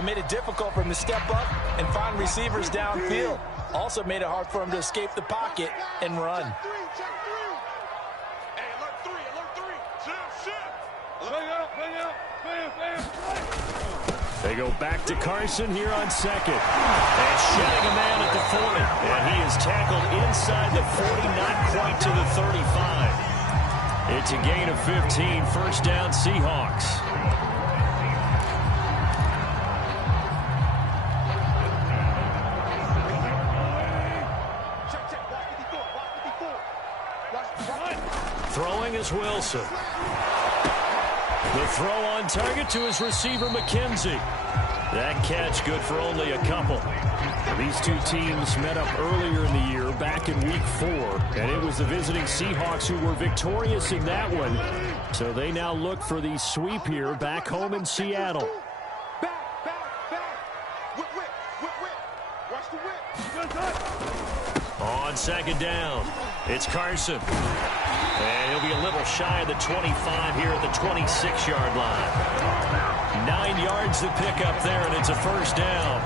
It made it difficult for him to step up and find receivers downfield. Also made it hard for him to escape the pocket and run. They go back to Carson here on second. And shedding a man at the 40. And he is tackled inside the 40, not quite to the 35. It's a gain of 15, first down Seahawks. Throwing is Wilson. The throw on target to his receiver, McKenzie. That catch good for only a couple. These two teams met up earlier in the year, back in Week 4, and it was the visiting Seahawks who were victorious in that one. So they now look for the sweep here back home in Seattle. On second down, it's Carson. And he'll be a little shy of the 25 here at the 26-yard line. 9 yards to pick up there, and it's a first down.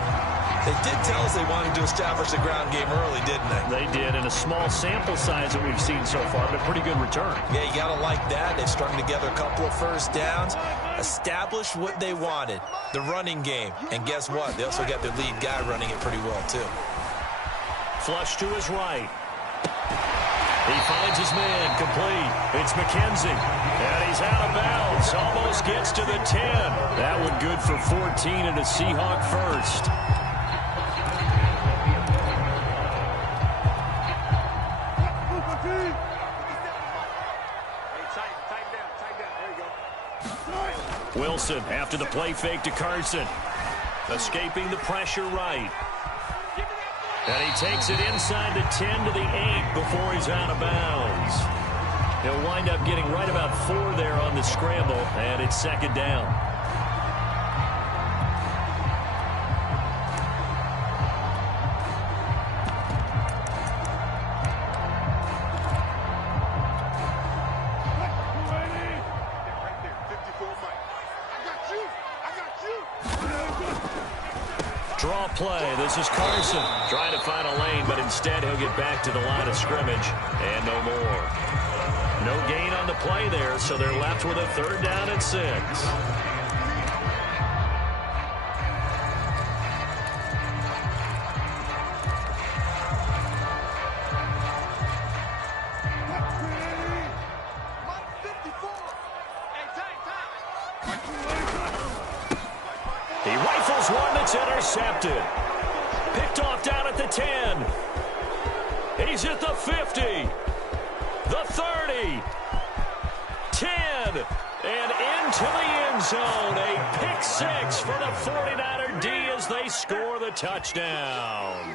They did tell us they wanted to establish the ground game early, didn't they? They did, in a small sample size that we've seen so far, but pretty good return. Yeah, you got to like that. They've strung together a couple of first downs, established what they wanted, the running game. And guess what? They also got their lead guy running it pretty well, too. Flush to his right. He finds his man, complete. It's McKenzie, and he's out of bounds. Almost gets to the 10. That one good for 14 and a Seahawk first. Wilson after the play fake to Carson. Escaping the pressure right. And he takes it inside the 10 to the 8 before he's out of bounds. He'll wind up getting right about 4 there on the scramble, and it's second down. Draw play. This is Carson trying to find a lane, but instead he'll get back to the line of scrimmage and no more. No gain on the play there, so they're left with a third down and 6. He rifles one that's intercepted. Picked off down at the 10. He's at the 50. The 30. 10. And into the end zone. A pick 6 for the 49er D as they score the touchdown.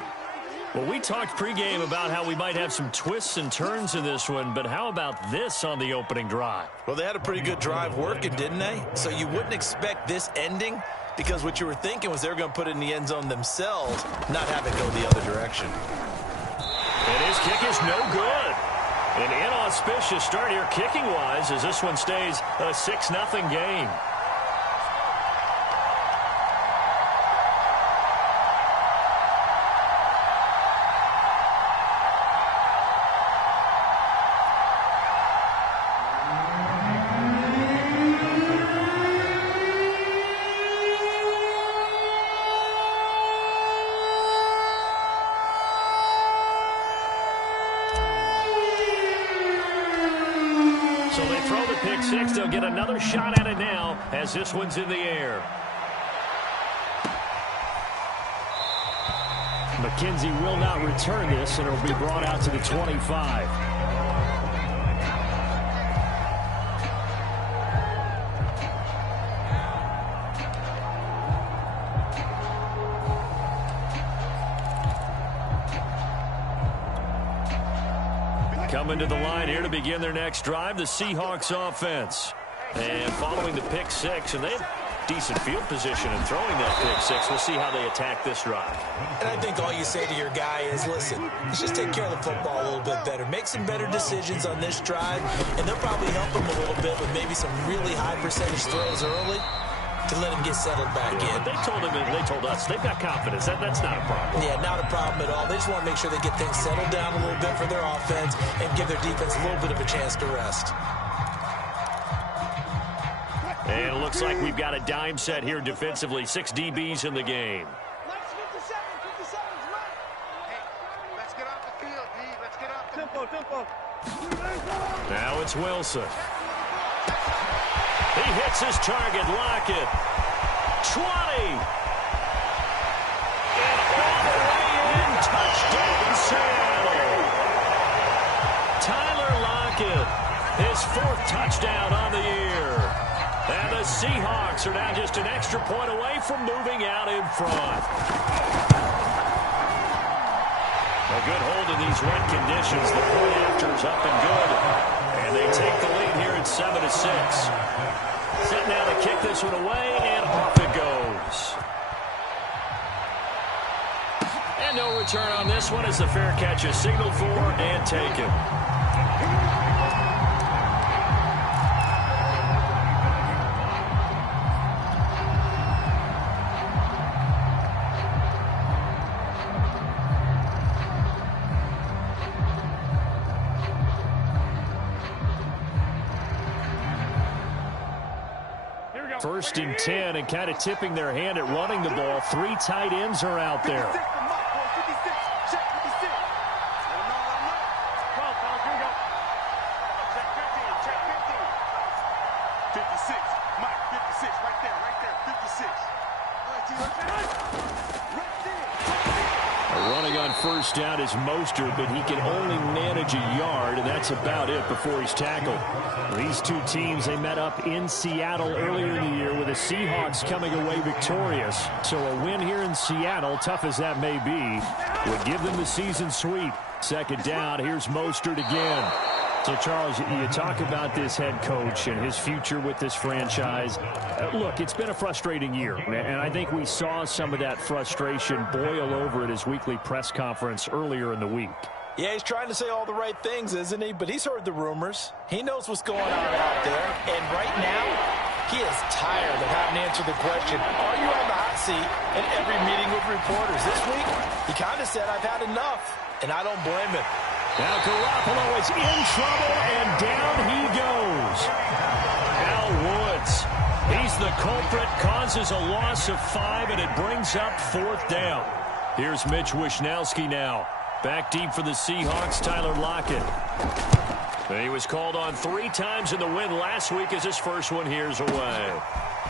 Well, we talked pregame about how we might have some twists and turns in this one, but how about this on the opening drive? Well, they had a pretty good drive working, didn't they? So you wouldn't expect this ending, because what you were thinking was they were going to put it in the end zone themselves, not have it go the other direction. And his kick is no good. An inauspicious start here kicking-wise as this one stays a 6-0 game. So they throw the pick 6. They'll get another shot at it now as this one's in the air. McKenzie will not return this, and it'll be brought out to the 25. Coming to the line here to begin their next drive, the Seahawks offense. And following the pick 6, and they have decent field position in throwing that pick 6. We'll see how they attack this drive. And I think all you say to your guy is, listen, let's just take care of the football a little bit better. Make some better decisions on this drive, and they'll probably help him a little bit with maybe some really high percentage throws early. to let him get settled back in. But they told us they've got confidence. That's not a problem. Yeah, not a problem at all. They just want to make sure they get things settled down a little bit for their offense and give their defense a little bit of a chance to rest. And it looks like we've got a dime set here defensively. 6 DBs in the game. Now it's Wilson. He hits his target. Lockett. 20. And all the way in. Touchdown, Seattle. Tyler Lockett. His 4th touchdown on the year. And the Seahawks are now just an extra point away from moving out in front. A good hold in these wet conditions. The point after is up and good. And they take the lead here at 7-6. Set now to kick this one away, and off it goes. And no return on this one as the fair catch is signaled for and taken. First and 10, and kind of tipping their hand at running the ball. 3 tight ends are out there. Running on first down is Mostert, but he can only manage a yard, and that's about it before he's tackled. These two teams, they met up in Seattle earlier in the year with the Seahawks coming away victorious. So a win here in Seattle, tough as that may be, would give them the season sweep. Second down, here's Mostert again. So, Charles, you talk about this head coach and his future with this franchise. Look, it's been a frustrating year, and I think we saw some of that frustration boil over at his weekly press conference earlier in the week. Yeah, he's trying to say all the right things, isn't he? But he's heard the rumors. He knows what's going on out there. And right now, he is tired of having to answer the question, are you on the hot seat in every meeting with reporters? This week, he kind of said, I've had enough, and I don't blame him. Now Garoppolo is in trouble, and down he goes. Al Woods, he's the culprit, causes a loss of 5, and it brings up 4th down. Here's Mitch Wishnowsky now. Back deep for the Seahawks, Tyler Lockett. He was called on 3 times in the win last week as his first one here's away.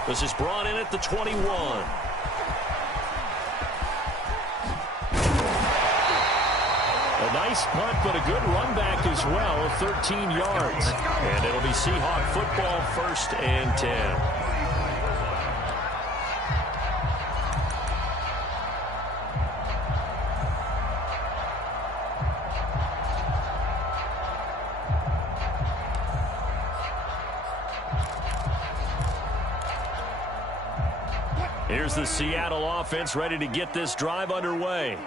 This is brought in at the 21. A nice punt, but a good run back as well, 13 yards. And it'll be Seahawk football, 1st and 10. Here's the Seattle offense ready to get this drive underway.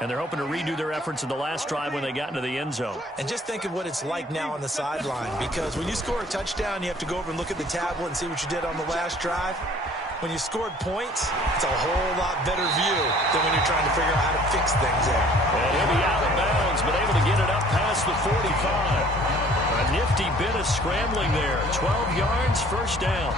And they're hoping to redo their efforts in the last drive when they got into the end zone. And just think of what it's like now on the sideline, because when you score a touchdown, you have to go over and look at the tablet and see what you did on the last drive. When you scored points, it's a whole lot better view than when you're trying to figure out how to fix things there. And he'll be out of bounds, but able to get it up past the 45. A nifty bit of scrambling there. 12 yards, 1st down.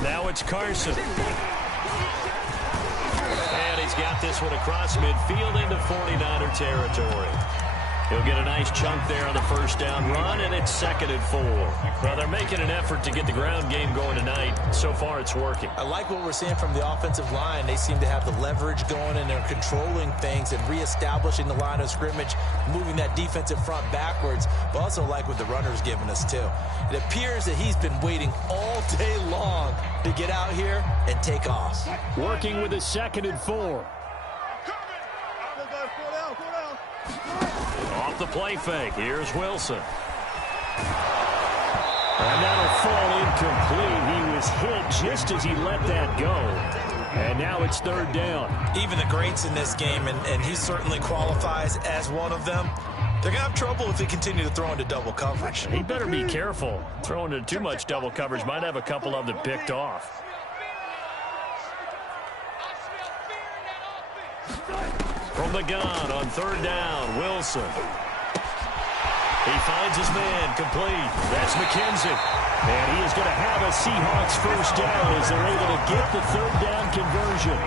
Now it's Carson. And he's got this one across midfield into 49er territory. He'll get a nice chunk there on the 1st down run, and it's 2nd and 4. Well, they're making an effort to get the ground game going tonight. So far, it's working. I like what we're seeing from the offensive line. They seem to have the leverage going, and they're controlling things and reestablishing the line of scrimmage, moving that defensive front backwards, but also like what the runner's giving us, too. It appears that he's been waiting all day long to get out here and take off. Working with a 2nd and 4. Off the play fake, here's Wilson. And that'll fall incomplete. He was hit just as he let that go. And now it's third down. Even the greats in this game, and he certainly qualifies as one of them, they're going to have trouble if they continue to throw into double coverage. He better be careful. Throwing into too much double coverage might have a couple of them picked off. From the gun on third down, Wilson. He finds his man complete. That's McKenzie. And he is going to have a Seahawks first down as they're able to get the third down conversion.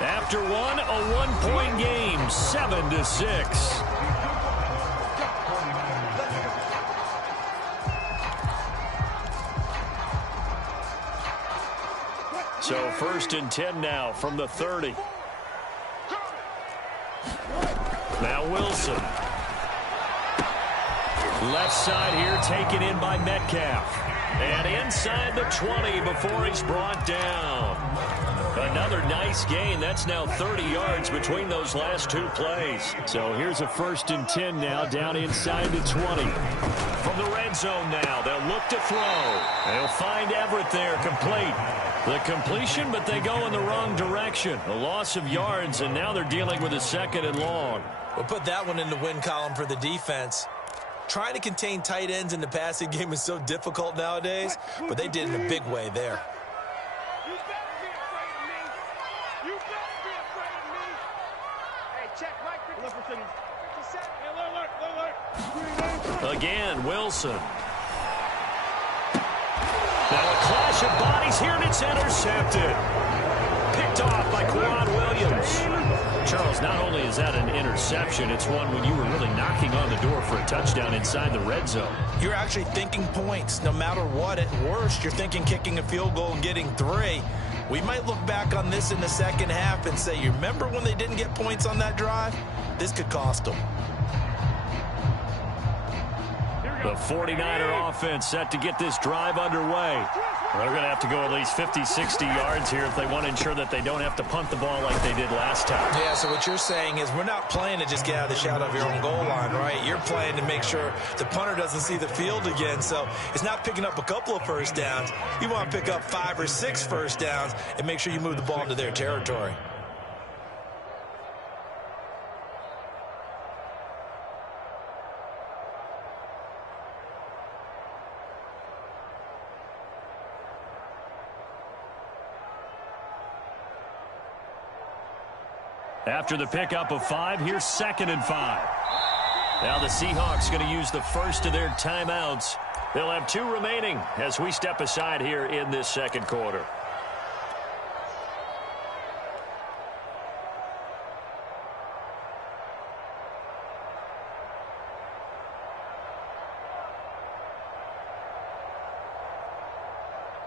After one, a one-point game, 7-6. So first and 10 now from the 30. Now Wilson. Left side here taken in by Metcalf. And inside the 20 before he's brought down. Another nice gain. That's now 30 yards between those last two plays. So here's a first and 10 now down inside the 20. From the red zone now, they'll look to throw. They'll find Everett there, complete. The completion, but they go in the wrong direction. A loss of yards, and now they're dealing with a second and long. We'll put that one in the win column for the defense. Trying to contain tight ends in the passing game is so difficult nowadays, but they did in a big way there. Again, Wilson. Now a clash of bodies here, and it's intercepted. Picked off by Quad Williams. Charles, not only is that an interception, it's one when you were really knocking on the door for a touchdown inside the red zone. You're actually thinking points. No matter what, at worst, you're thinking kicking a field goal and getting 3. We might look back on this in the second half and say, you remember when they didn't get points on that drive? This could cost them. The 49er offense set to get this drive underway. They're going to have to go at least 50, 60 yards here if they want to ensure that they don't have to punt the ball like they did last time. Yeah, so what you're saying is we're not playing to just get out of the shadow of your own goal line, right? You're playing to make sure the punter doesn't see the field again. So it's not picking up a couple of first downs. You want to pick up 5 or 6 first downs and make sure you move the ball into their territory. After the pickup of 5, here's 2nd and 5. Now the Seahawks going to use the first of their timeouts. They'll have 2 remaining as we step aside here in this second quarter.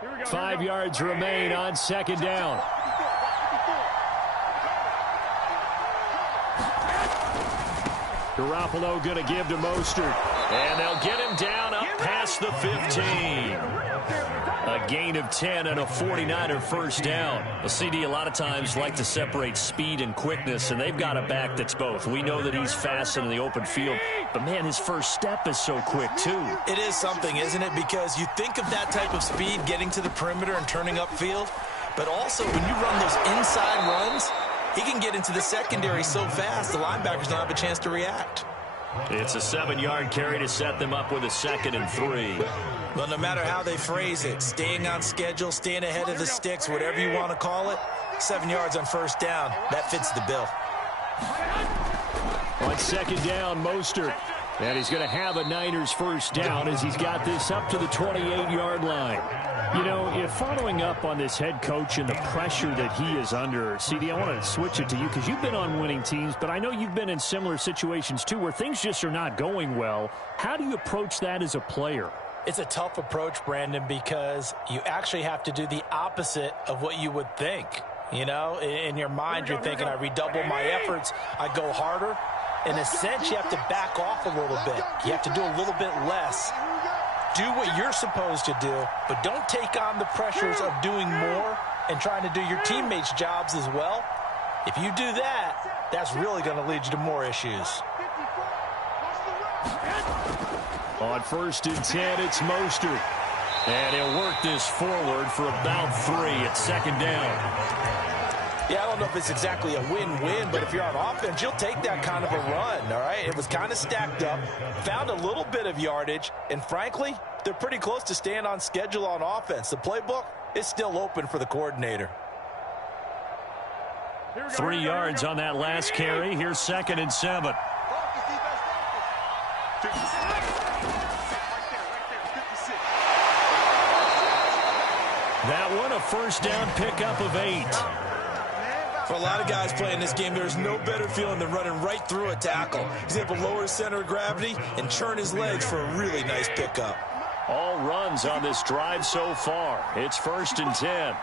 Here we go. 5 yards remain on 2nd down. Garoppolo going to give to Mostert. And they'll get him down up past the 15. A gain of 10 and a 49er first down. Well, CD a lot of times like to separate speed and quickness, and they've got a back that's both. We know that he's fast in the open field, but, man, his first step is so quick, too. It is something, isn't it? Because you think of that type of speed getting to the perimeter and turning upfield, but also when you run those inside runs, he can get into the secondary so fast the linebackers don't have a chance to react. It's a 7-yard carry to set them up with a 2nd and 3. Well, no matter how they phrase it, staying on schedule, staying ahead of the sticks, whatever you want to call it, 7 yards on first down, that fits the bill. On 2nd down, Mostert. And he's going to have a Niners first down as he's got this up to the 28-yard line. You know, if following up on this head coach and the pressure that he is under, CD, I want to switch it to you because you've been on winning teams, but I know you've been in similar situations too where things just are not going well. How do you approach that as a player? It's a tough approach, Brandon, because you actually have to do the opposite of what you would think. You know, in your mind, you're thinking, I redouble my efforts, I go harder. In a sense, you have to back off a little bit. You have to do a little bit less. Do what you're supposed to do, but don't take on the pressures of doing more and trying to do your teammates' jobs as well. If you do that, that's really going to lead you to more issues. On 1st and 10, it's Mostert. And he'll work this forward for about 3 at 2nd down. Yeah, I don't know if it's exactly a win-win, but if you're on offense, you'll take that kind of a run, all right? It was kind of stacked up, found a little bit of yardage, and frankly, they're pretty close to staying on schedule on offense. The playbook is still open for the coordinator. 3 yards on that last carry. Here's 2nd and 7. That one, a 1st down pickup of 8. For a lot of guys playing this game, there's no better feeling than running right through a tackle. He's able to lower his center of gravity and churn his legs for a really nice pickup. All runs on this drive so far. It's 1st and 10.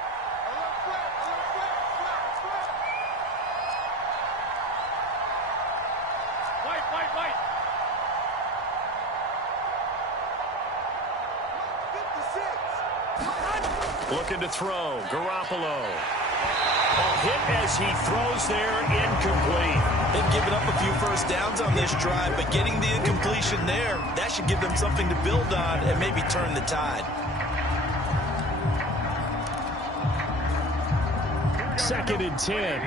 Looking to throw. Garoppolo. A hit as he throws there, incomplete. They've given up a few 1st downs on this drive, but getting the incompletion there, that should give them something to build on and maybe turn the tide. 2nd and 10.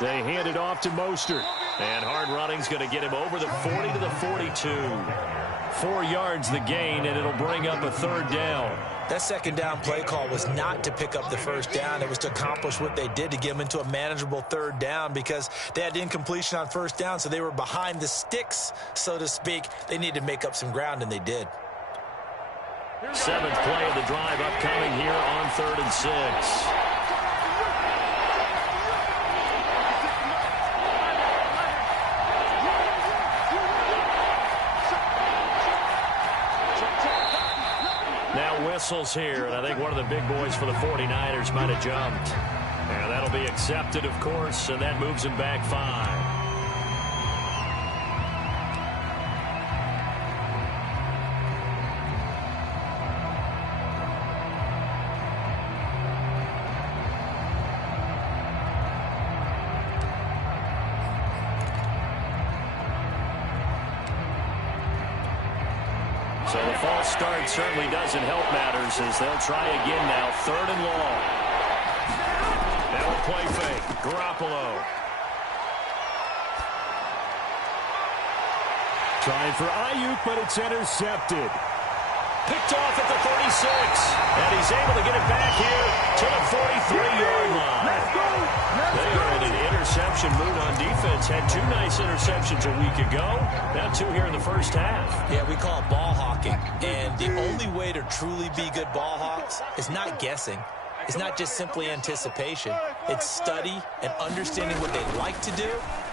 They hand it off to Mostert. And hard running's going to get him over the 40 to the 42. 4 yards the gain, and it'll bring up a 3rd down. That 2nd down play call was not to pick up the 1st down. It was to accomplish what they did, to get them into a manageable 3rd down, because they had incompletion on 1st down, so they were behind the sticks, so to speak. They needed to make up some ground, and they did. 7th play of the drive upcoming here on 3rd and 6. Whistles here, and I think one of the big boys for the 49ers might have jumped. And that'll be accepted, of course, and that moves him back 5. So the false start certainly doesn't help matters as they'll try again now. 3rd and long. Now a play fake. Garoppolo. Trying for Ayuk, but it's intercepted. Picked off at the 36. And he's able to get it back here to the 43-yard line. They are in an interception mood on defense. Had 2 nice interceptions a week ago. Now 2 here in the first half. Yeah, we call it ball hawking. And the only way to truly be good ball hawks is not guessing. It's not just simply anticipation. It's study and understanding what they like to do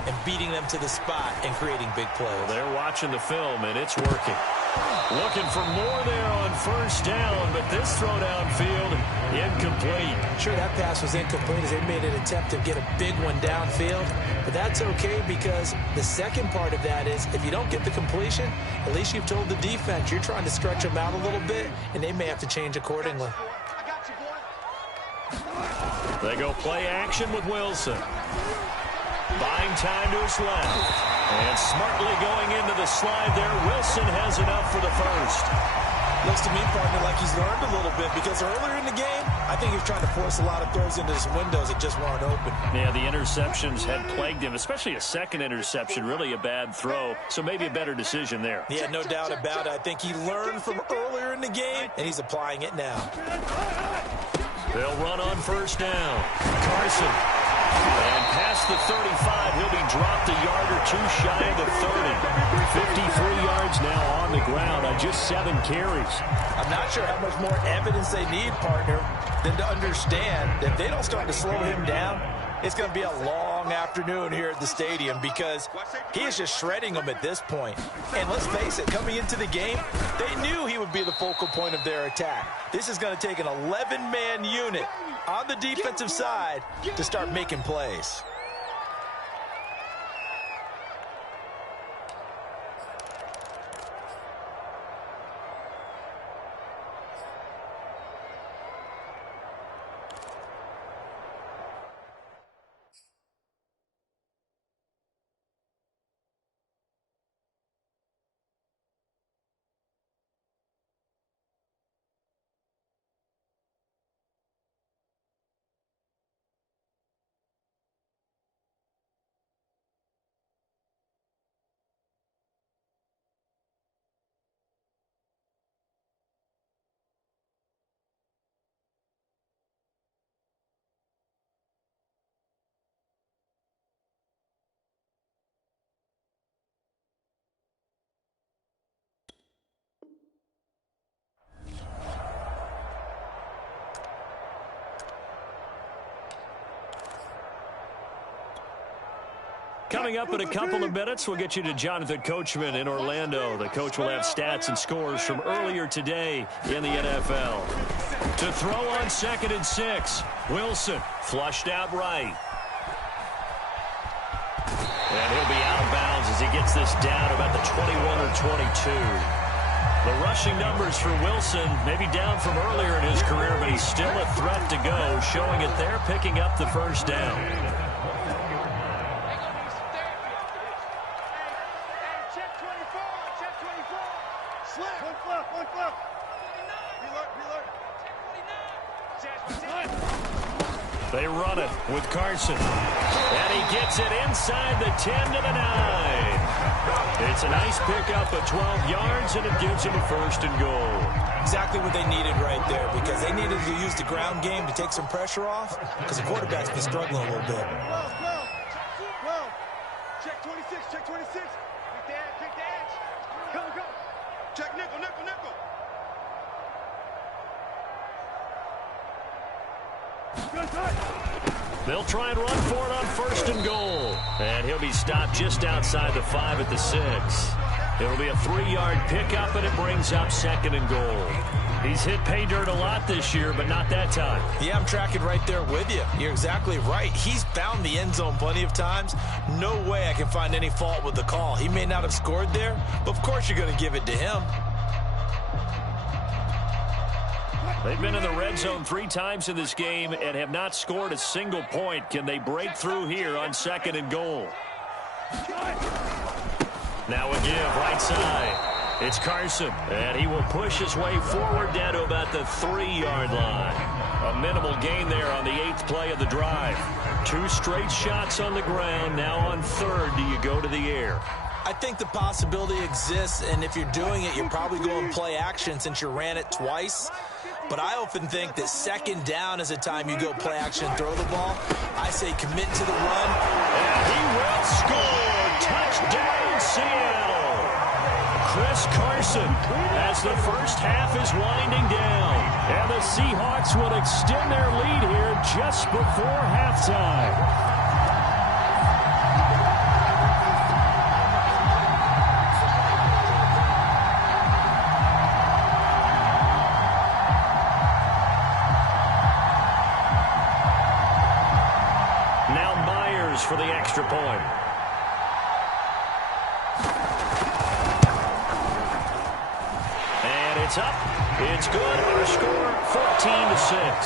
and beating them to the spot and creating big plays. Well, they're watching the film, and it's working. Looking for more there on 1st down, but this throw downfield, incomplete. Sure, that pass was incomplete as they made an attempt to get a big one downfield, but that's okay because the second part of that is if you don't get the completion, at least you've told the defense you're trying to stretch them out a little bit, and they may have to change accordingly. They go play action with Wilson. Buying time to his left. And smartly going into the slide there. Wilson has enough for the 1st. Looks to me, partner, like he's learned a little bit because earlier in the game, I think he was trying to force a lot of throws into some windows that just weren't open. Yeah, the interceptions had plagued him, especially a 2nd interception, really a bad throw. So maybe a better decision there. Yeah, no doubt about it. I think he learned from earlier in the game, and he's applying it now. They'll run on 1st down. Carson. And past the 35, he'll be dropped a yard or 2 shy of the 30. 53 yards now on the ground on just 7 carries. I'm not sure how much more evidence they need, partner, than to understand that if they don't start to slow him down, it's going to be a long afternoon here at the stadium because he is just shredding them at this point. And let's face it, coming into the game, they knew he would be the focal point of their attack. This is going to take an 11-man unit on the defensive side to start making plays. Coming up in a couple of minutes, we'll get you to Jonathan Coachman in Orlando. The coach will have stats and scores from earlier today in the NFL. To throw on 2nd and 6, Wilson flushed out right. And he'll be out of bounds as he gets this down about the 21 or 22. The rushing numbers for Wilson maybe down from earlier in his career, but he's still a threat to go, showing it there, picking up the first down. They run it with Carson. And he gets it inside the 10 to the 9. It's a nice pickup of 12 yards, and it gives him a 1st and goal. Exactly what they needed right there, because they needed to use the ground game to take some pressure off, because the quarterback's been struggling a little bit. Check 26, check 26. Pick the edge. Come. Check nickel. They'll try and run for it on 1st and goal. And he'll be stopped just outside the 5 at the 6. It'll be a 3-yard pickup, and it brings up 2nd and goal. He's hit pay dirt a lot this year, but not that time. Yeah, I'm tracking right there with you. You're exactly right. He's found the end zone plenty of times. No way I can find any fault with the call. He may not have scored there, but of course you're going to give it to him. They've been in the red zone 3 times in this game and have not scored a single point. Can they break through here on 2nd and goal? Now a give right side. It's Carson, and he will push his way forward down to about the 3-yard line. A minimal gain there on the 8th play of the drive. 2 straight shots on the ground. Now on 3rd, do you go to the air? I think the possibility exists, and if you're doing it, you're probably going play action since you ran it twice. But I often think that 2nd down is a time you go play action and throw the ball. I say commit to the run. And he will score. Touchdown, Seattle. Chris Carson as the first half is winding down. And the Seahawks will extend their lead here just before halftime. For the extra point. And it's up. It's good. Our score 14-6.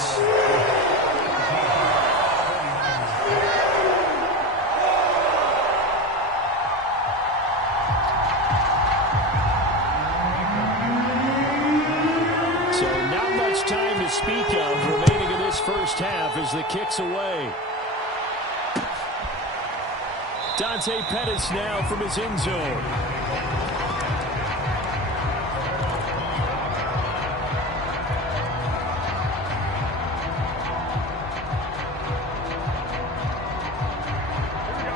So not much time to speak of remaining in this first half as the kick's away. Dante Pettis now from his end zone.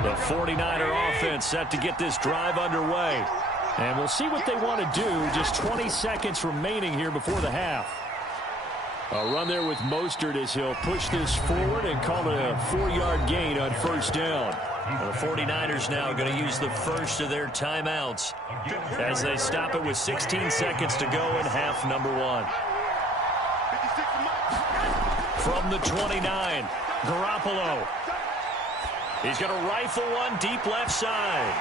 The 49er offense set to get this drive underway. And we'll see what they want to do. Just 20 seconds remaining here before the half. A run there with Mostert as he'll push this forward and call it a 4-yard gain on 1st down. The 49ers now going to use the first of their timeouts as they stop it with 16 seconds to go in half number 1. From the 29, Garoppolo. He's going to rifle one deep left side.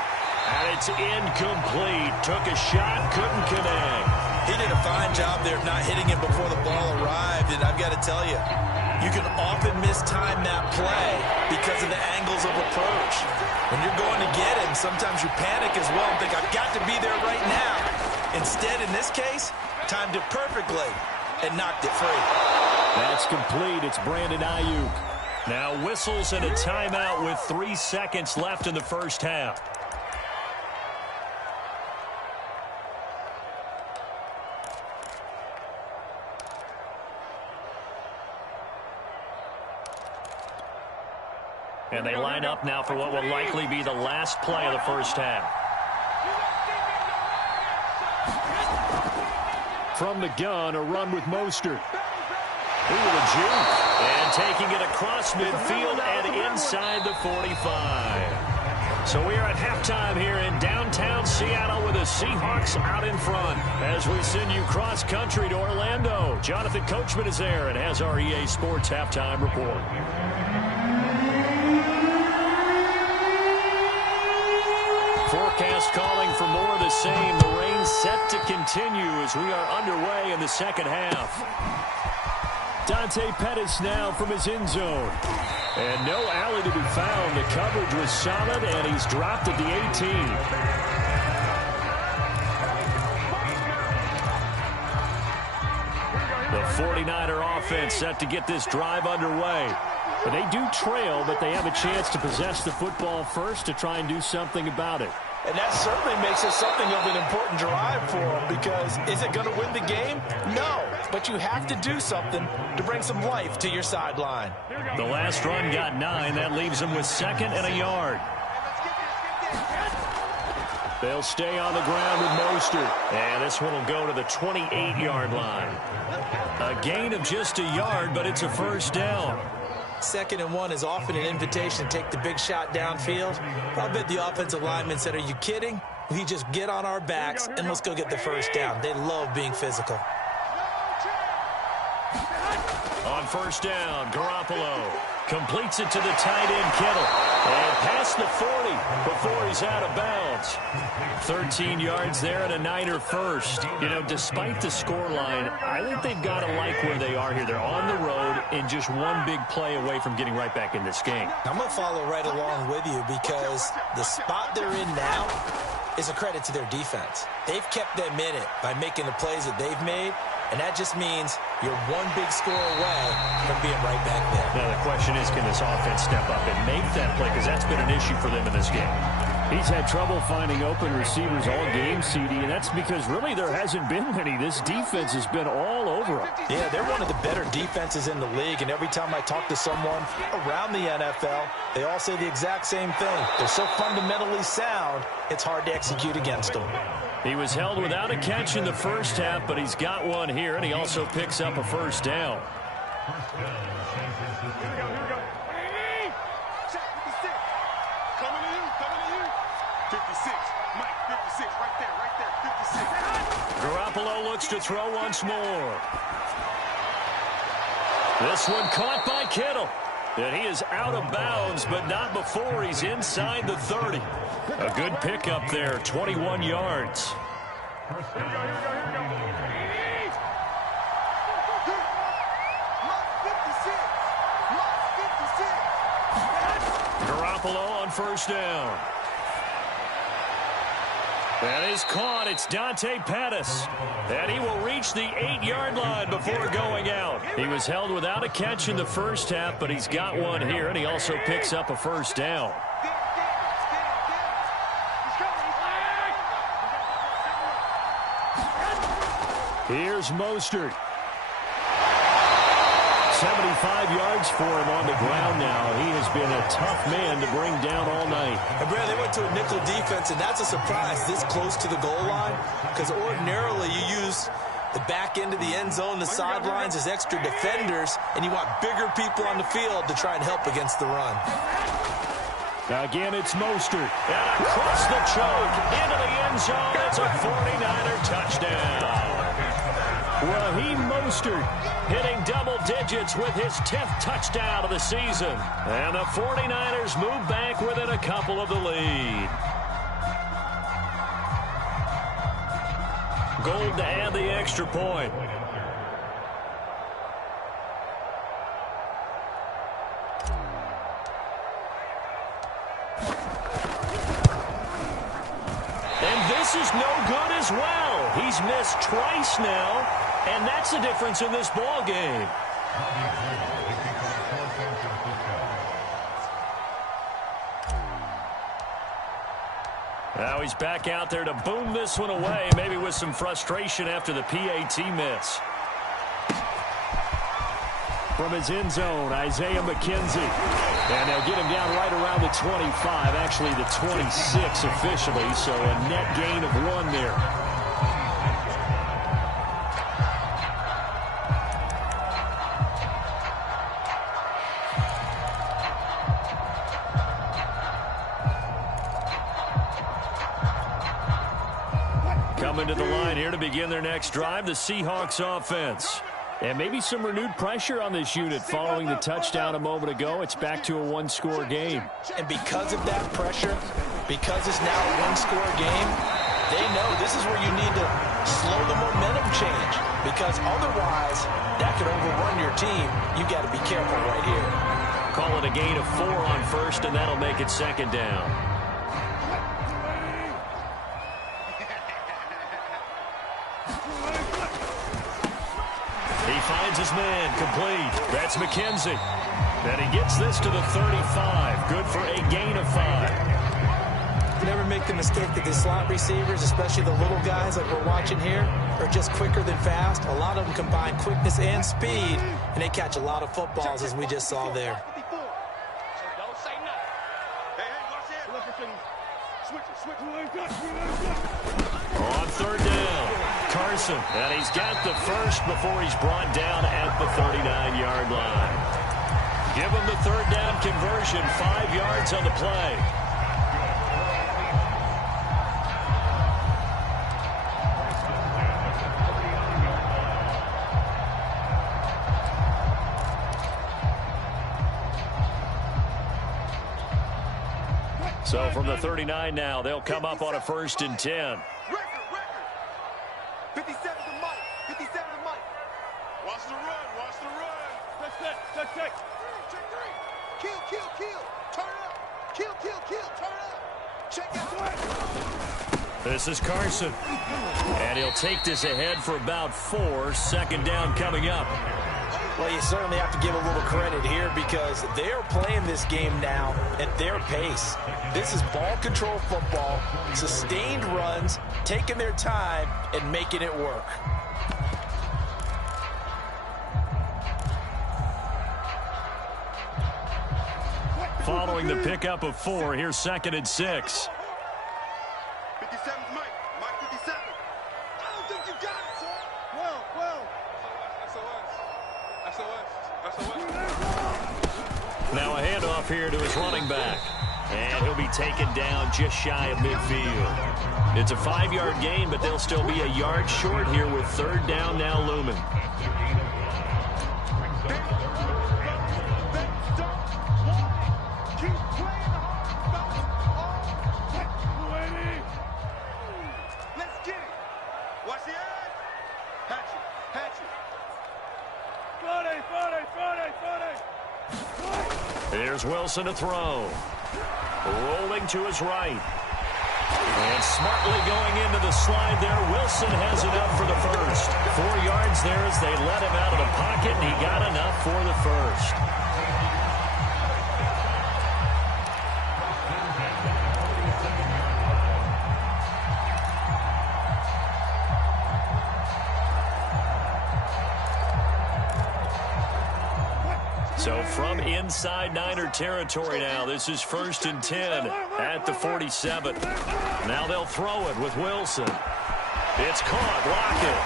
And it's incomplete. Took a shot, couldn't connect. He did a fine job there of not hitting him before the ball arrived. And I've got to tell you, you can often mistime that play because of the angles of approach. When you're going to get him, sometimes you panic as well and think, I've got to be there right now. Instead, in this case, timed it perfectly and knocked it free. That's complete. It's Brandon Ayuk. Now whistles and a timeout with 3 seconds left in the first half. And they line up now for what will likely be the last play of the first half. From the gun, a run with Mostert. Ooh, a juke. And taking it across midfield and inside the 45. So we are at halftime here in downtown Seattle with the Seahawks out in front. As we send you cross-country to Orlando, Jonathan Coachman is there and has our EA Sports halftime report. Forecast calling for more of the same. The rain set to continue as we are underway in the second half. Dante Pettis now from his end zone. And no alley to be found. The coverage was solid, and he's dropped at the 18. The 49er offense set to get this drive underway. But they do trail, but they have a chance to possess the football first to try and do something about it. And that certainly makes it something of an important drive for them, because is it going to win the game? No, but you have to do something to bring some life to your sideline. The last run got 9. That leaves them with 2nd and a yard. They'll stay on the ground with Mostert. And this one will go to the 28-yard line. A gain of just a yard, but it's a first down. 2nd and 1 is often an invitation to take the big shot downfield. I bet the offensive lineman said, are you kidding? We just get on our backs and let's go get the first down. They love being physical. On first down, Garoppolo completes it to the tight end, Kittle. And past the 40 before he's out of bounds. 13 yards there and a Niner first. You know, despite the scoreline, I think they've got to like where they are here. They're on the road and just one big play away from getting right back in this game. I'm going to follow right along with you, because the spot they're in now is a credit to their defense. They've kept them in it by making the plays that they've made. And that just means you're one big score away from being right back there. Now the question is, can this offense step up and make that play? Because that's been an issue for them in this game. He's had trouble finding open receivers all game, CD, and that's because really there hasn't been many. This defense has been all over them. Yeah, they're one of the better defenses in the league, and every time I talk to someone around the NFL, they all say the exact same thing. They're so fundamentally sound, it's hard to execute against them. He was held without a catch in the first half, but he's got one here, and he also picks up a first down. Garoppolo looks to throw once more. This one caught by Kittle. And he is out of bounds, but not before he's inside the 30. A good pickup there, 21 yards. Garoppolo on first down. That is caught. It's Dante Pettis. And he will reach the 8-yard line before going out. He was held without a catch in the first half, but he's got one here, and he also picks up a first down. Here's Mostert. 75 yards for him on the ground now. He has been a tough man to bring down all night. And Brad, they went to a nickel defense, and that's a surprise this close to the goal line, because ordinarily you use the back end of the end zone, the sidelines as extra defenders, and you want bigger people on the field to try and help against the run. Again, it's Mostert. And across the choke, into the end zone. It's a 49er touchdown. Raheem Mostert hitting double digits with his 10th touchdown of the season. And the 49ers move back within a couple of the lead. Gold to add the extra point. And this is no good as well. He's missed twice now. And that's the difference in this ball game. Now he's back out there to boom this one away, maybe with some frustration after the PAT miss. From his end zone, Isaiah McKenzie. And they'll get him down right around the 25, actually the 26 officially, so a net gain of 1 there. coming to the line here to begin their next drive, the Seahawks offense. And maybe some renewed pressure on this unit following the touchdown a moment ago. It's back to a one-score game. And because of that pressure, because it's now a one-score game, they know this is where you need to slow the momentum change. Because otherwise, that could overrun your team. You got to be careful right here. Call it a gain of 4 on first, and that'll make it second down. He finds his man, complete. That's McKenzie. And he gets this to the 35. Good for a gain of 5. Never make the mistake that the slot receivers, especially the little guys like we're watching here, are just quicker than fast. A lot of them combine quickness and speed, and they catch a lot of footballs, as we just saw there. On third down, Carson. And he's got the first before he's brought down at the 39-yard line. Give him the third down conversion, 5 yards on the play. So from the 39 now, they'll come up on a 1st and 10. 57 to Mike. 57 to Mike. Watch the run. Watch the run. Check. Check 3. Kill. Turn up. Kill. Turn up. Check out. This is Carson. And he'll take this ahead for about 4. Second down coming up. Well, you certainly have to give a little credit here because they're playing this game now at their pace. This is ball control football, sustained runs, taking their time and making it work. Following the pickup of 4, here's 2nd and 6. 57 Mike. Mike 57. I don't think you got it, sir. Well. Now a handoff here to his running back. And he'll be taken down just shy of midfield. It's a 5-yard gain, but they'll still be a yard short here with third down now looming. Let's get it. Watch the edge. Hatchet. Here's Wilson to throw. Rolling to his right. And smartly going into the slide there. Wilson has enough for the first. 4 yards there as they let him out of the pocket, and he got enough for the first. So from inside Niner territory now, this is 1st and 10 at the 47. Now they'll throw it with Wilson. It's caught, Lockett.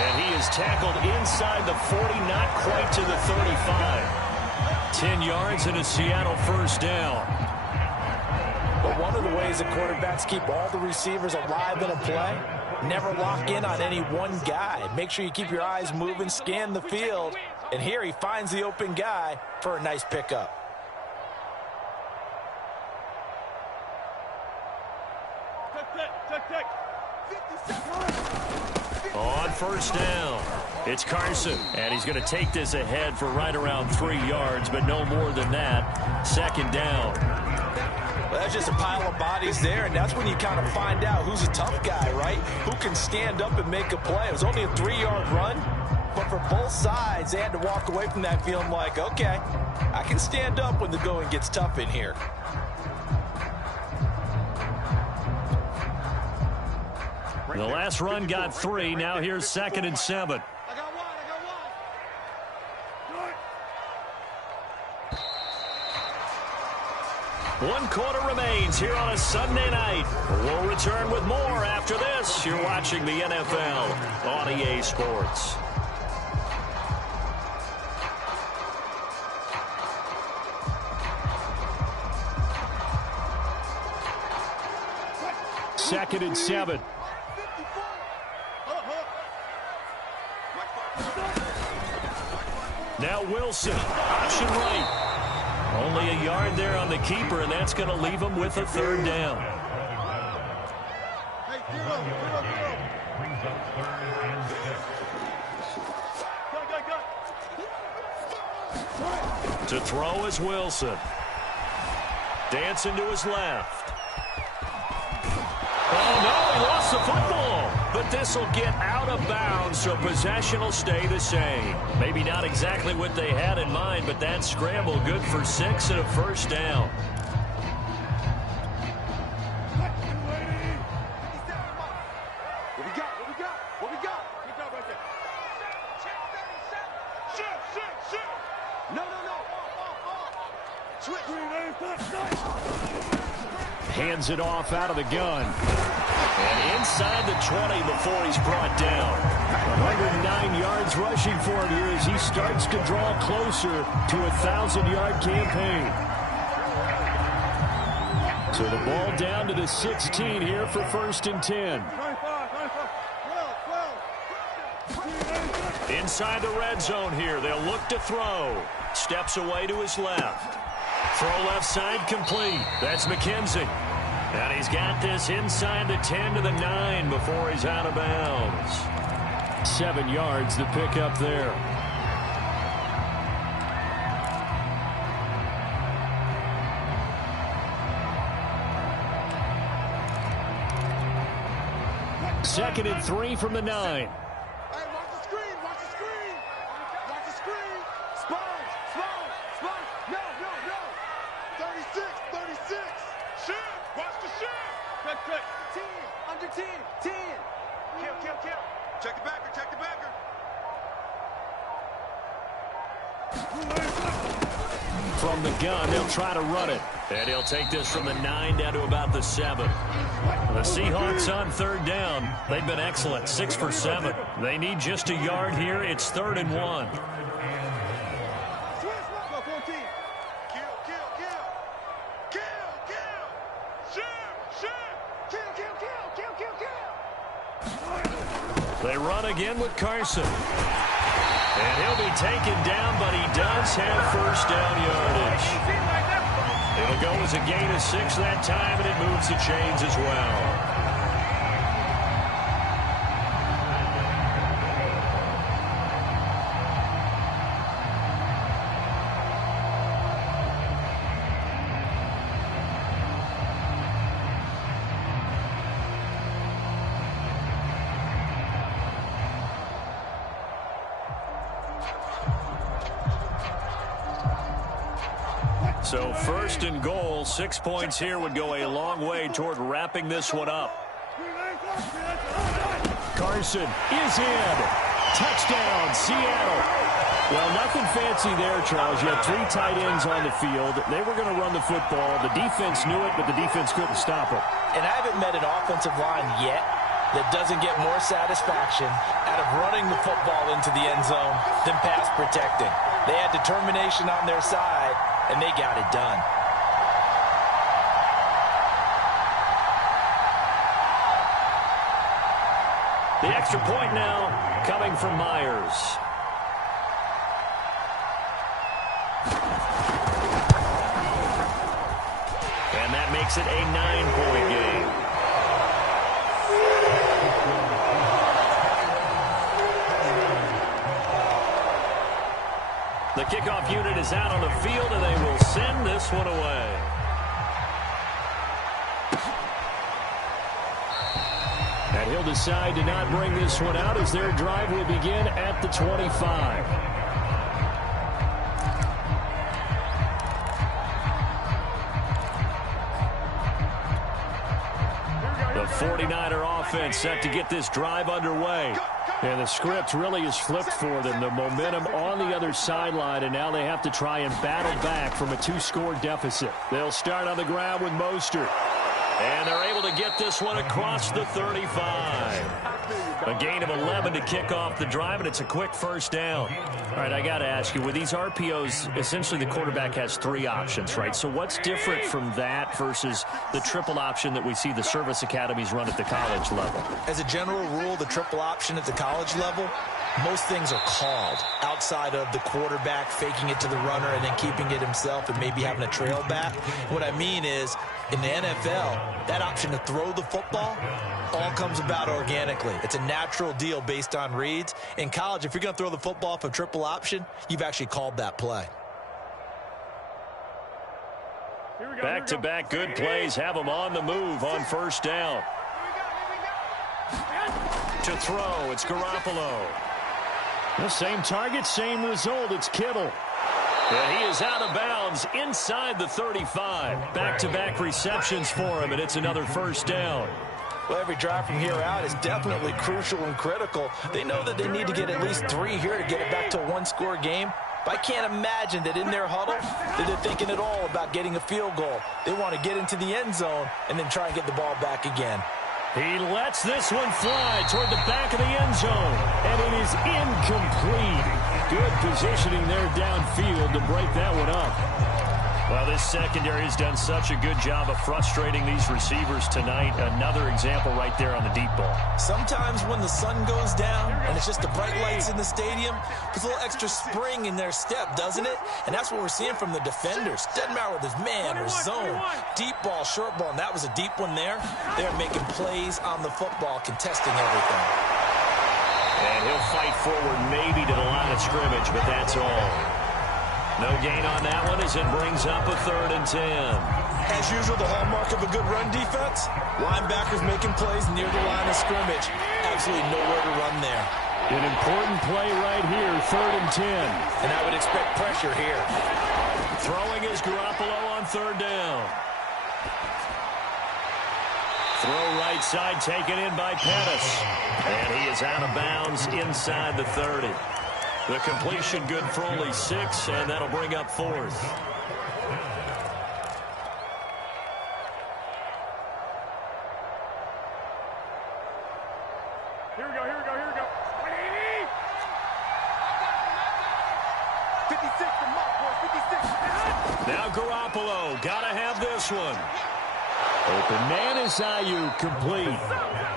And he is tackled inside the 40, not quite to the 35. 10 yards and a Seattle first down. But one of the ways that quarterbacks keep all the receivers alive in a play, never lock in on any one guy. Make sure you keep your eyes moving, scan the field. And here he finds the open guy for a nice pickup. On first down, it's Carson. And he's going to take this ahead for right around 3 yards, but no more than that. Second down. Well, that's just a pile of bodies there, and that's when you kind of find out who's a tough guy, right? Who can stand up and make a play. It was only a 3-yard run. But for both sides, they had to walk away from that feeling like, okay, I can stand up when the going gets tough in here. The last run got 3. Now here's 2nd and 7. One quarter remains here on a Sunday night. We'll return with more after this. You're watching the NFL on EA Sports. Second and 7. Now Wilson, option right. Only a yard there on the keeper, and that's going to leave him with a third down. Brings up 3rd and 10. To throw is Wilson. Dancing to his left. Oh, no, he lost the football. But this will get out of bounds, so possession will stay the same. Maybe not exactly what they had in mind, but that scramble good for 6 and a first down. What we got? Good job right there. Shoot. No. Switch. Hands it off out of the gun. And inside the 20 before he's brought down. 109 yards rushing for him here as he starts to draw closer to a 1,000-yard campaign. So the ball down to the 16 here for 1st and 10. Inside the red zone here. They'll look to throw. Steps away to his left. Throw left side complete. That's McKenzie. And he's got this inside the 10 to the 9 before he's out of bounds. 7 yards to pick up there. Second and 3 from the 9. Under 10. Kill. Check the backer. From the gun, they'll try to run it. And he'll take this from the 9 down to about the 7. The Seahawks on 3rd down. They've been excellent, 6 for 7. They need just a yard here. It's 3rd and 1. They run again with Carson. And he'll be taken down, but he does have first down yardage. It'll go as a gain of 6 that time, and it moves the chains as well. So 1st and goal, 6 points here would go a long way toward wrapping this one up. Carson is in. Touchdown, Seattle. Well, nothing fancy there, Charles. You had 3 tight ends on the field. They were going to run the football. The defense knew it, but the defense couldn't stop it. And I haven't met an offensive line yet that doesn't get more satisfaction out of running the football into the end zone than pass protecting. They had determination on their side, and they got it done. The extra point now coming from Myers. And that makes it a 9-point game. The kickoff unit is out on the field, and they will send this one away. And he'll decide to not bring this one out as their drive will begin at the 25. The 49er offense set to get this drive underway. And the script really is flipped for them. The momentum on the other sideline, and now they have to try and battle back from a 2-score deficit. They'll start on the ground with Mostert. And they're able to get this one across the 35. A gain of 11 to kick off the drive, and it's a quick first down. All right, I got to ask you, with these RPOs, essentially the quarterback has 3 options, right? So what's different from that versus the triple option that we see the service academies run at the college level? As a general rule, the triple option at the college level most things are called outside of the quarterback faking it to the runner and then keeping it himself and maybe having a trail back. What I mean is, in the NFL, that option to throw the football all comes about organically. It's a natural deal based on reads. In college, if you're going to throw the football off a triple option, you've actually called that play. Back-to-back good plays have them on the move on first down. To throw, it's Garoppolo. The same target, same result. It's Kittle. And he is out of bounds inside the 35. Back-to-back receptions for him, and it's another first down. Well, every drive from here out is definitely crucial and critical. They know that they need to get at least 3 here to get it back to a one-score game. But I can't imagine that in their huddle that they're thinking at all about getting a field goal. They want to get into the end zone and then try and get the ball back again. He lets this one fly toward the back of the end zone, and it is incomplete. Good positioning there downfield to break that one up. Well, this secondary has done such a good job of frustrating these receivers tonight. Another example right there on the deep ball. Sometimes when the sun goes down and it's just the bright lights in the stadium, there's a little extra spring in their step, doesn't it? And that's what we're seeing from the defenders. Doesn't matter whether there's man or zone, deep ball, short ball, and that was a deep one there. They're making plays on the football, contesting everything. And he'll fight forward maybe to the line of scrimmage, but that's all. No gain on that one as it brings up a 3rd and 10. As usual, the hallmark of a good run defense, linebackers making plays near the line of scrimmage. Absolutely nowhere to run there. An important play right here, 3rd and 10. And I would expect pressure here. Throwing is Garoppolo on 3rd down. Throw right side taken in by Pettis. And he is out of bounds inside the 30. The completion good for only 6, and that'll bring up 4th. Here we go. 56 from Mark, boys, 56. Now Garoppolo, gotta have this one. Open man is Ayuk, complete.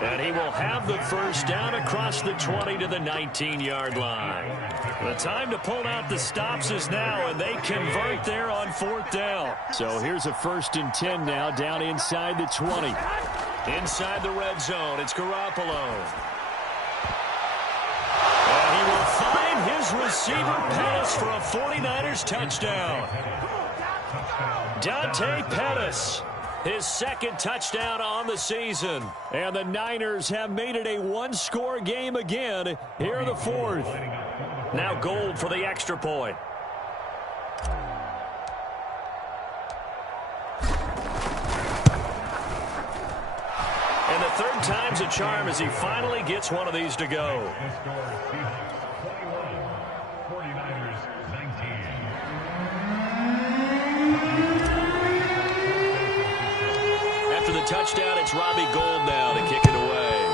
And he will have the first down across the 20 to the 19-yard line. The time to pull out the stops is now, and they convert there on 4th down. So here's a 1st and 10 now, down inside the 20. Inside the red zone, it's Garoppolo. And he will find his receiver Pettis for a 49ers touchdown. Dante Pettis. His 2nd touchdown on the season. And the Niners have made it a one-score game again here in the 4th. Now Gold for the extra point. And the 3rd time's a charm as he finally gets one of these to go. After the touchdown, it's Robbie Gould now to kick it away.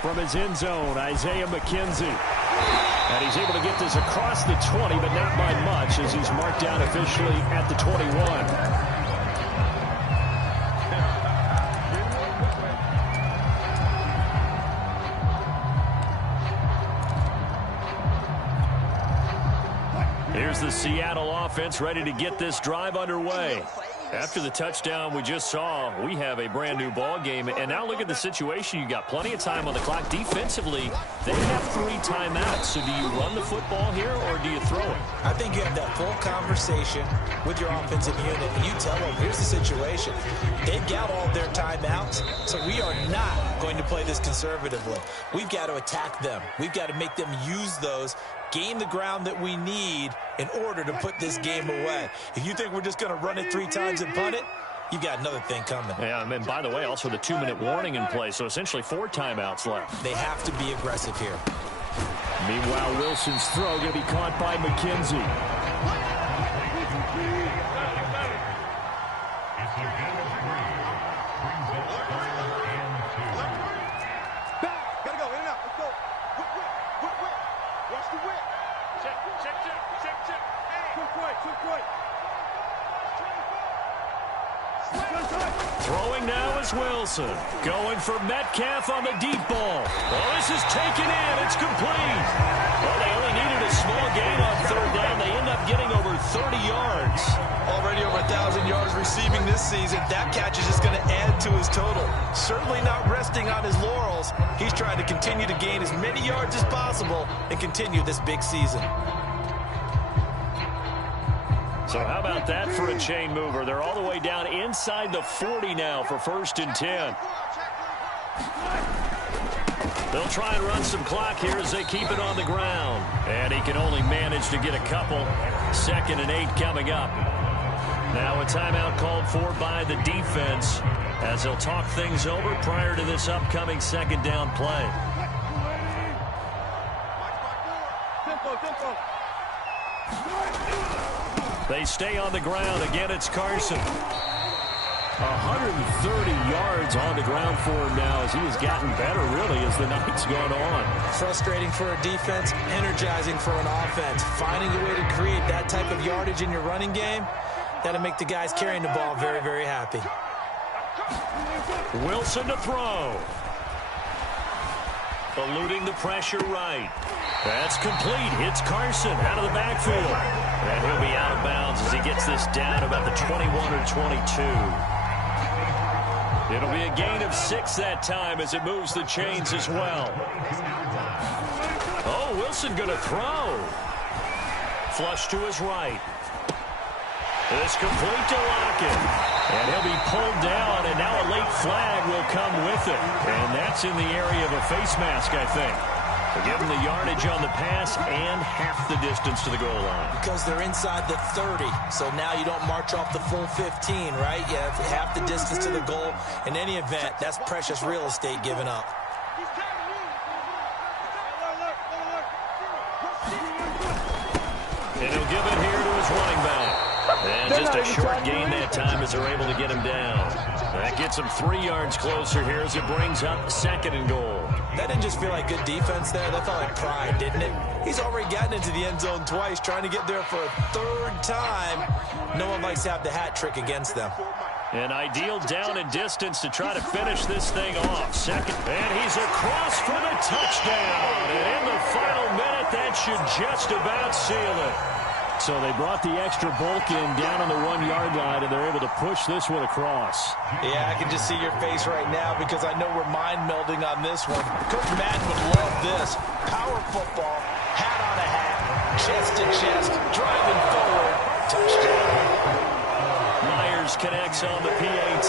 From his end zone, Isaiah McKenzie. And he's able to get this across the 20, but not by much as he's marked down officially at the 21. Here's the Seattle offense ready to get this drive underway. After the touchdown we just saw, we have a brand new ball game. And now look at the situation. You got plenty of time on the clock. Defensively, they have 3 timeouts. So do you run the football here or do you throw it? I think you have that full conversation with your offensive unit, and you tell them, here's the situation. They've got all their timeouts, so we are not going to play this conservatively. We've got to attack them. We've got to make them use those, gain the ground that we need in order to put this game away. If you think we're just going to run it 3 times and punt it, you've got another thing coming. Yeah, and by the way, also the 2-minute warning in play, so essentially 4 timeouts left. They have to be aggressive here. Meanwhile, Wilson's throw going to be caught by McKenzie. Gotta go, in and out, let's go. Whip. Watch the whip. Check. Quick. Throwing now is Wilson. Going for Metcalf on the deep ball. Oh, this is taken in. It's complete. Well, they only needed a small gain on third down. They end up getting over 30 yards. Already over 1,000 yards receiving this season. That catch is just going to add to his total. Certainly not resting on his laurels. He's trying to continue to gain as many yards as possible and continue this big season. So how about that for a chain mover? They're all the way down inside the 40 now for 1st and 10. They'll try and run some clock here as they keep it on the ground. And he can only manage to get a couple. 2nd and 8 coming up. Now a timeout called for by the defense as they'll talk things over prior to this upcoming 2nd down play. They stay on the ground. Again, it's Carson. 130 yards on the ground for him now as he has gotten better, really, as the night's gone on. Frustrating for a defense, energizing for an offense. Finding a way to create that type of yardage in your running game, that'll make the guys carrying the ball very, very happy. Wilson to throw. Eluding the pressure right. That's complete. Hits Carson out of the backfield. And he'll be out of bounds as he gets this down about the 21 or 22. It'll be a gain of 6 that time as it moves the chains as well. Oh, Wilson going to throw. Flush to his right. It's complete to Lockett. And he'll be pulled down, and now a late flag will come with it. And that's in the area of a face mask, I think. They'll give him the yardage on the pass and half the distance to the goal line. Because they're inside the 30, so now you don't march off the full 15, right? You have half the distance to the goal. In any event, that's precious real estate given up. And he'll give it here to his running back. And just a short gain that time as they're able to get him down. That gets him 3 yards closer here as it brings up 2nd and goal. That didn't just feel like good defense there. That felt like pride, didn't it? He's already gotten into the end zone twice, trying to get there for a 3rd time. No one likes to have the hat trick against them. An ideal down and distance to try to finish this thing off. 2nd, and he's across for the touchdown. And in the final minute, that should just about seal it. So they brought the extra bulk in down on the 1-yard line, and they're able to push this one across. Yeah, I can just see your face right now because I know we're mind melding on this one. Coach Madden would love this. Power football, hat on a hat, chest to chest, driving forward, touchdown. Myers connects on the PAT,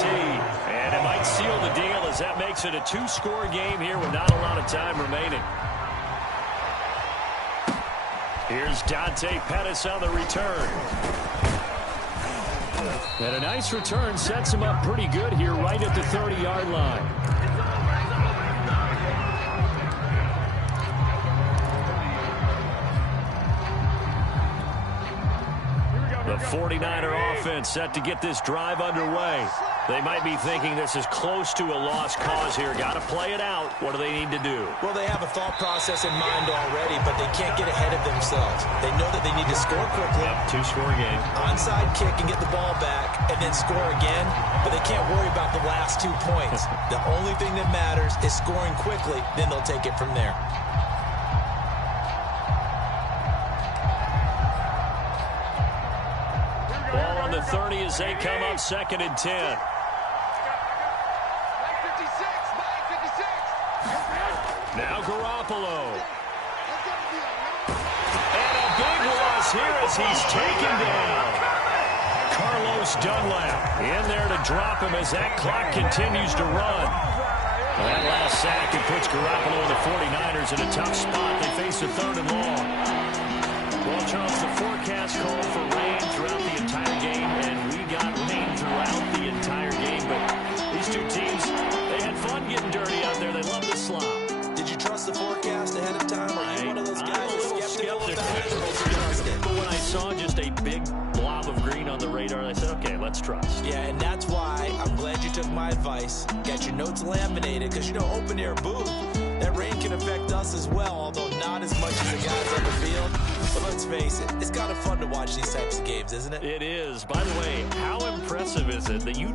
and it might seal the deal as that makes it a 2-score game here with not a lot of time remaining. Here's Dante Pettis on the return. And a nice return sets him up pretty good here right at the 30-yard line. The 49er offense set to get this drive underway. They might be thinking this is close to a lost cause here. Got to play it out. What do they need to do? Well, they have a thought process in mind already, but they can't get ahead of themselves. They know that they need to score quickly. Yep, 2-score game. Onside kick and get the ball back and then score again, but they can't worry about the last 2 points. The only thing that matters is scoring quickly, then they'll take it from there. Ball on the 30 as they come up 2nd and 10. Now Garoppolo. And a big loss here as he's taken down. Carlos Dunlap in there to drop him as that clock continues to run. That last sack, it puts Garoppolo and the 49ers in a tough spot. They face a 3rd and long. Well, Charles, the forecast called for rain throughout the entire game, and we got rain throughout the entire game. But these two teams, they had fun getting dirty out there. They love the slop. Did you trust the forecast ahead of time? Are you one of those guys I'm a little skeptical skeptical. about it, or did you trust it? But when I saw just a big blob of green on the radar, I said, okay, let's trust. Yeah, and that's why I'm glad you took my advice. Got your notes laminated, because, you know, open-air booth, that rain can affect us as well, although not as much as the guys on the field. But let's face it, it's kind of fun to watch these types of games, isn't it? It is. By the way, how impressive is it that you